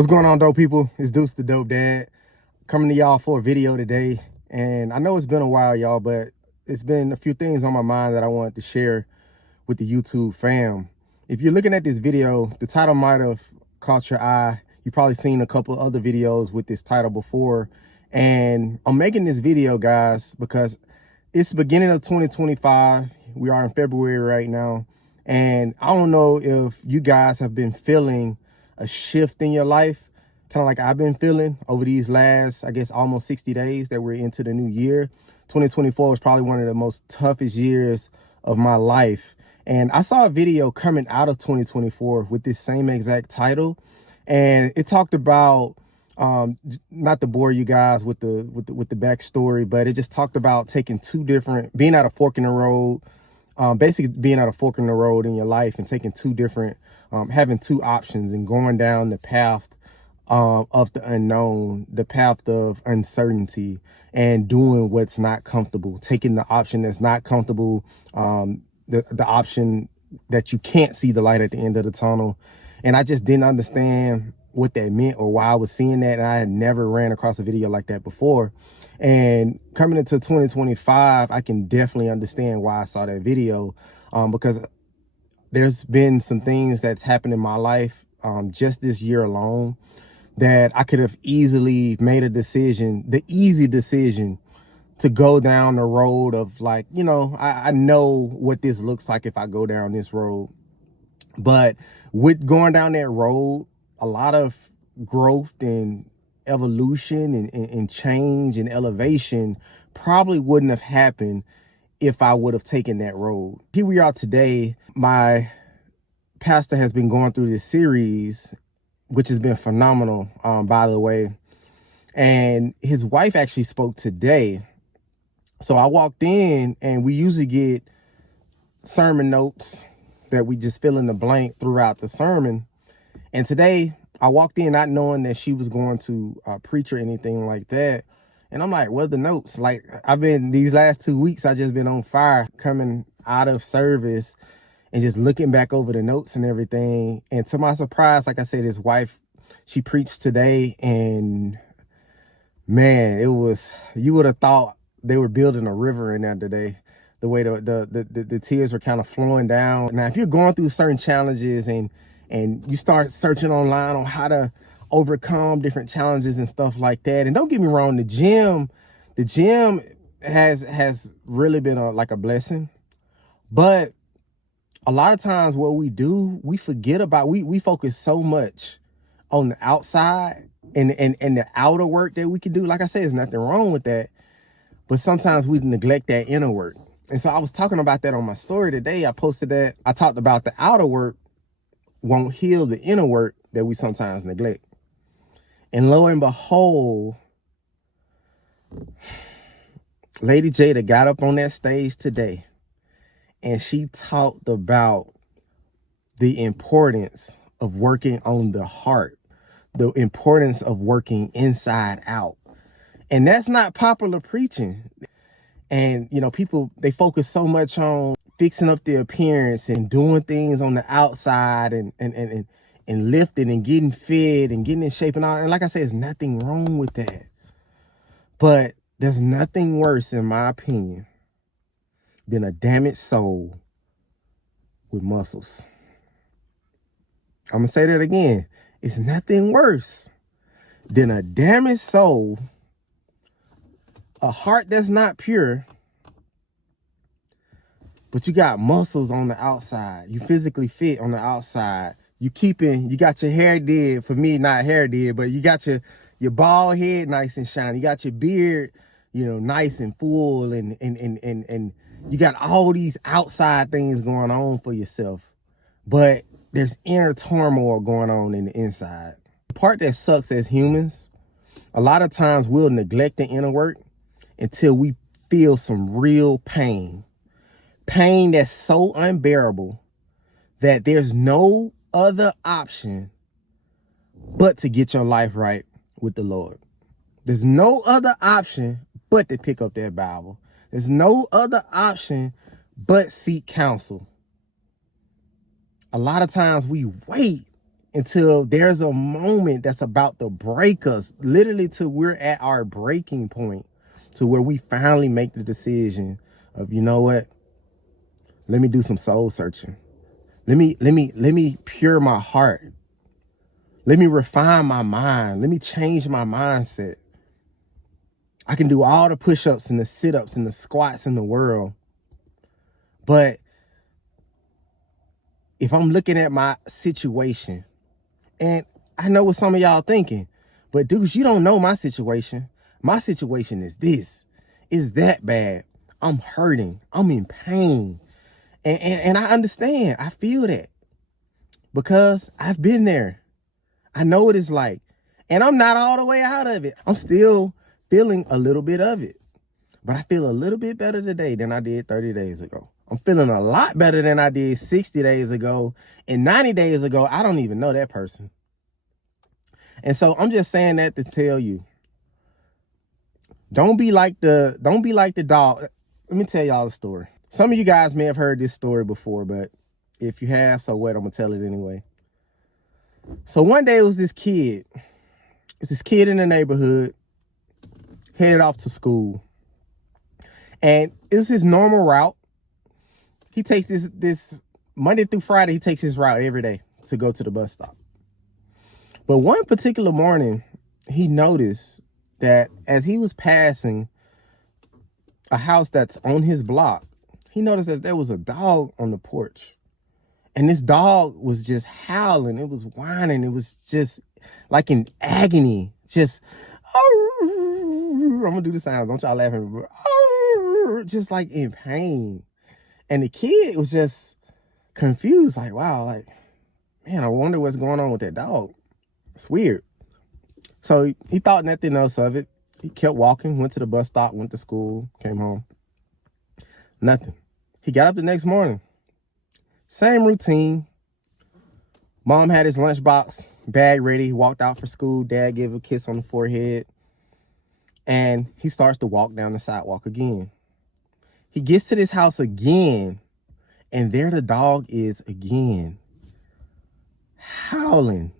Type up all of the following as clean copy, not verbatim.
What's going on, dope people? It's Deuce the Dope Dad coming to y'all for a video today. And I know it's been a while, y'all, but it's been a few things on my mind that I wanted to share with the YouTube fam. If you're looking at this video, the title might have caught your eye. You've probably seen a couple other videos with this title before. And I'm making this video, guys, because it's the beginning of 2025. We are in February right now. And I don't know if you guys have been feeling a shift in your life, kind of like I've been feeling over these last, I guess, almost 60 days that we're into the new year. 2024 was probably one of the most toughest years of my life. And I saw a video coming out of 2024 with this same exact title. And it talked about, not to bore you guys with the backstory, but it just talked about being at a fork in the road, basically being at a fork in the road in your life and taking having two options and going down the path of the unknown, the path of uncertainty, and doing what's not comfortable, taking the option that's not comfortable, the option that you can't see the light at the end of the tunnel. And I just didn't understand what that meant or why I was seeing that. And I had never ran across a video like that before. And coming into 2025, I can definitely understand why I saw that video, because there's been some things that's happened in my life just this year alone that I could have easily made the easy decision to go down the road of, like, I know what this looks like if I go down this road. But with going down that road, a lot of growth and evolution and change and elevation probably wouldn't have happened if I would have taken that road. Here we are today. My pastor has been going through this series, which has been phenomenal, by the way. And his wife actually spoke today. So I walked in, and we usually get sermon notes that we just fill in the blank throughout the sermon. And today I walked in not knowing that she was going to preach or anything like that. And I'm like, what are the notes? Like, these last 2 weeks, I just been on fire coming out of service and just looking back over the notes and everything. And to my surprise, like I said, his wife, she preached today, and man, you would have thought they were building a river in there today. The way the tears were kind of flowing down. Now, if you're going through certain challenges and you start searching online on how to overcome different challenges and stuff like that, and don't get me wrong, the gym has really been like a blessing. But a lot of times what we do, we forget about, we focus so much on the outside and the outer work that we can do. Like I said, there's nothing wrong with that. But sometimes we neglect that inner work. And so I was talking about that on my story today. I posted that. I talked about the outer work won't heal the inner work that we sometimes neglect. And lo and behold, Lady Jada got up on that stage today, and she talked about the importance of working on the heart, the importance of working inside out. And that's not popular preaching. And, people, they focus so much on fixing up their appearance and doing things on the outside and lifting and getting fit and getting in shape and all. And like I said, there's nothing wrong with that. But there's nothing worse, in my opinion, than a damaged soul with muscles. I'm going to say that again. It's nothing worse than a damaged soul, a heart that's not pure, but you got muscles on the outside. You physically fit on the outside. You got your hair did. For me, not hair did, but you got your bald head nice and shiny. You got your beard, nice and full, and you got all these outside things going on for yourself. But there's inner turmoil going on in the inside. The part that sucks as humans, a lot of times we'll neglect the inner work until we feel some real pain. Pain that's so unbearable that there's no other option but to get your life right with the Lord. There's no other option but to pick up that Bible. There's no other option but seek counsel. A lot of times we wait until there's a moment that's about to break us, literally till we're at our breaking point, to where we finally make the decision of, you know what? Let me do some soul searching. Let me pure my heart. Let me refine my mind. Let me change my mindset. I can do all the push-ups and the sit-ups and the squats in the world. But if I'm looking at my situation, and I know what some of y'all thinking, but dudes, you don't know my situation. My situation is this. It's that bad. I'm hurting. I'm in pain. And I understand. I feel that because I've been there. I know what it's like. And I'm not all the way out of it. I'm still feeling a little bit of it. But I feel a little bit better today than I did 30 days ago. I'm feeling a lot better than I did 60 days ago. And 90 days ago, I don't even know that person. And so I'm just saying that to tell you, don't be like the dog. Let me tell y'all a story. Some of you guys may have heard this story before, but if you have, so what? I'm gonna tell it anyway. So one day it was this kid. It's this kid in the neighborhood headed off to school. And it was his normal route. He takes this Monday through Friday, he takes his route every day to go to the bus stop. But one particular morning, he noticed that as he was passing a house that's on his block, he noticed that there was a dog on the porch. And this dog was just howling. It was whining. It was just like in agony. Just, I'm going to do the sounds. Don't y'all laugh at me. Just like in pain. And the kid was just confused. Like, wow, like, man, I wonder what's going on with that dog. It's weird. So he thought nothing else of it. He kept walking, went to the bus stop, went to school, came home. Nothing. He got up the next morning. Same routine. Mom had his lunchbox, bag ready. He walked out for school. Dad gave a kiss on the forehead. And he starts to walk down the sidewalk again. He gets to this house again. And there the dog is again. Howling.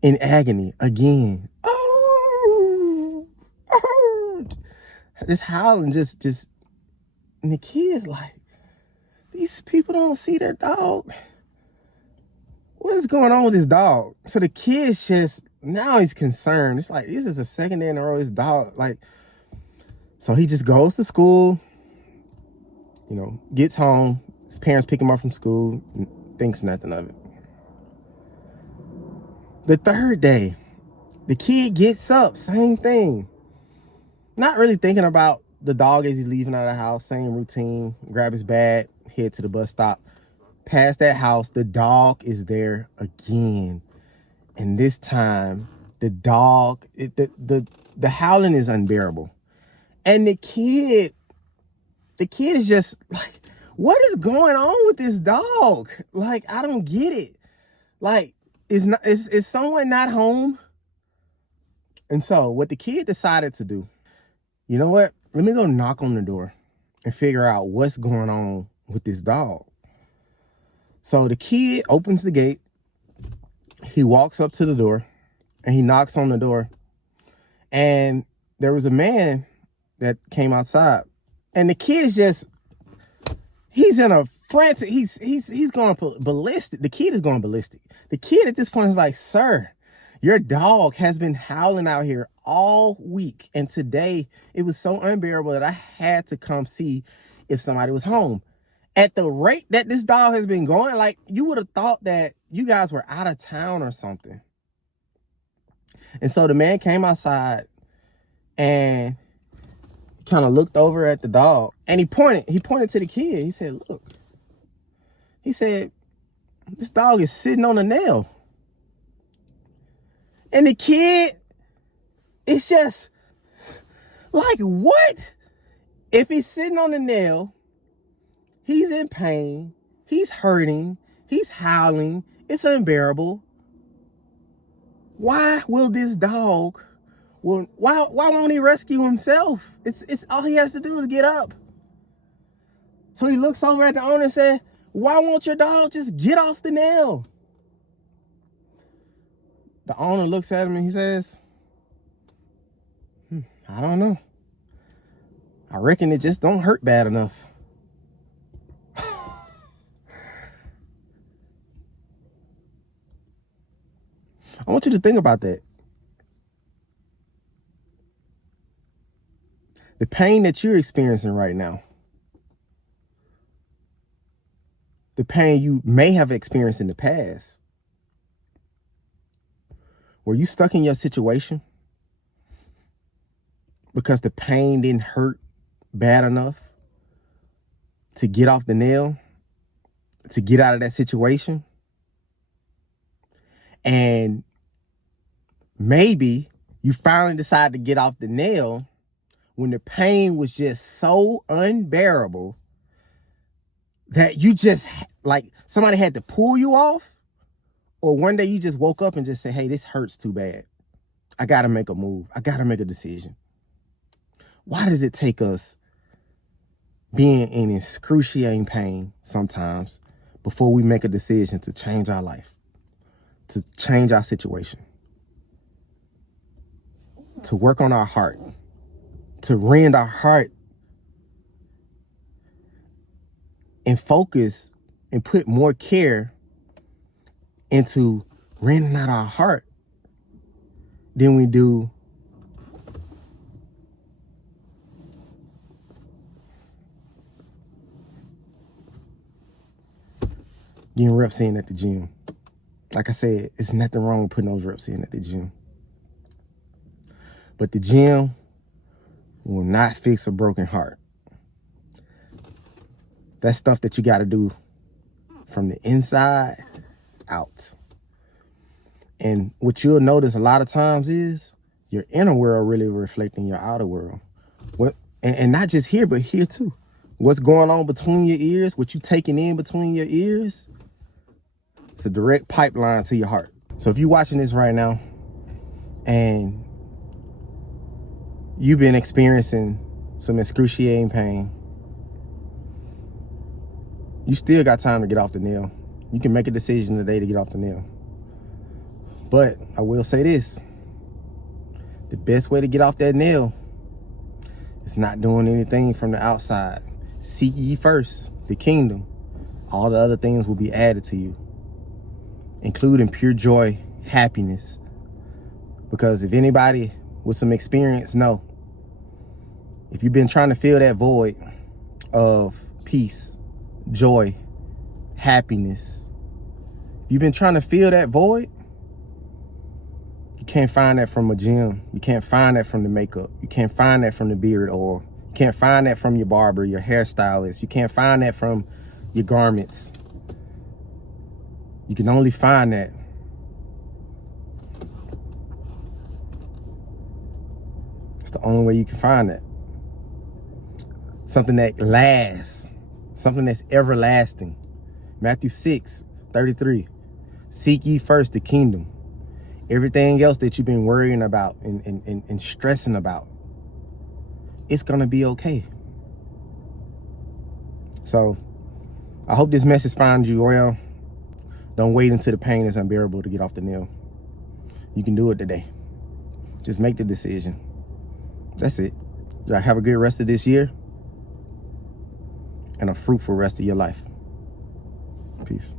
In agony again. Oh. This howling just, and the kid's like, these people don't see their dog. What is going on with this dog? So the kid's just, now he's concerned. It's like, this is the second day in a row, this dog, like, so he just goes to school, you know, gets home. His parents pick him up from school, thinks nothing of it. The third day, the kid gets up, same thing. Not really thinking about the dog as he's leaving out of the house, same routine, grab his bag, head to the bus stop. Past that house, the dog is there again. And this time, the dog, the howling is unbearable. And the kid is just like, what is going on with this dog? Like, I don't get it. Like, is someone not home? And so what the kid decided to do, you know what? Let me go knock on the door and figure out what's going on with this dog. So the kid opens the gate. He walks up to the door and he knocks on the door. And there was a man that came outside. And the kid is just, he's in a frantic, he's going ballistic. The kid is going ballistic. The kid at this point is like, sir, your dog has been howling out here all week. And today it was so unbearable that I had to come see if somebody was home. At the rate that this dog has been going, like, you would have thought that you guys were out of town or something. And so the man came outside and kind of looked over at the dog and he pointed to the kid. He said, look, he said, this dog is sitting on a nail. And the kid, it's just like, what? If he's sitting on the nail, he's in pain, he's hurting, he's howling, it's unbearable. Why will this dog, why won't he rescue himself? It's all he has to do is get up. So he looks over at the owner and said, why won't your dog just get off the nail? The owner looks at him and he says, I don't know. I reckon it just don't hurt bad enough. I want you to think about that. The pain that you're experiencing right now, the pain you may have experienced in the past, were you stuck in your situation because the pain didn't hurt bad enough to get off the nail, to get out of that situation? And maybe you finally decided to get off the nail when the pain was just so unbearable that you just, like, somebody had to pull you off, or one day you just woke up and just said, hey, this hurts too bad. I got to make a move. I got to make a decision. Why does it take us being in excruciating pain sometimes before we make a decision to change our life, to change our situation, to work on our heart, to rend our heart and focus and put more care into rending out our heart than we do getting reps in at the gym? Like I said, it's nothing wrong with putting those reps in at the gym. But the gym will not fix a broken heart. That's stuff that you got to do from the inside out. And what you'll notice a lot of times is your inner world really reflecting your outer world. And not just here, but here too. What's going on between your ears, what you taking in between your ears, it's a direct pipeline to your heart. So if you're watching this right now and you've been experiencing some excruciating pain, you still got time to get off the nail. You can make a decision today to get off the nail. But I will say this, the best way to get off that nail is not doing anything from the outside. Seek ye first the kingdom. All the other things will be added to you, including pure joy, happiness. Because if anybody with some experience know, if you've been trying to fill that void of peace, joy, happiness, you've been trying to fill that void, you can't find that from a gym. You can't find that from the makeup. You can't find that from the beard oil. You can't find that from your barber, your hairstylist. You can't find that from your garments. You can only find that it's the only way you can find that. Something that lasts, something that's everlasting. Matthew 6:33. Seek ye first the kingdom. Everything else that you've been worrying about and stressing about, it's gonna be okay. So I hope this message finds you well. Don't wait until the pain is unbearable to get off the nail. You can do it today. Just make the decision. That's it. Y'all have a good rest of this year and a fruitful rest of your life. Peace.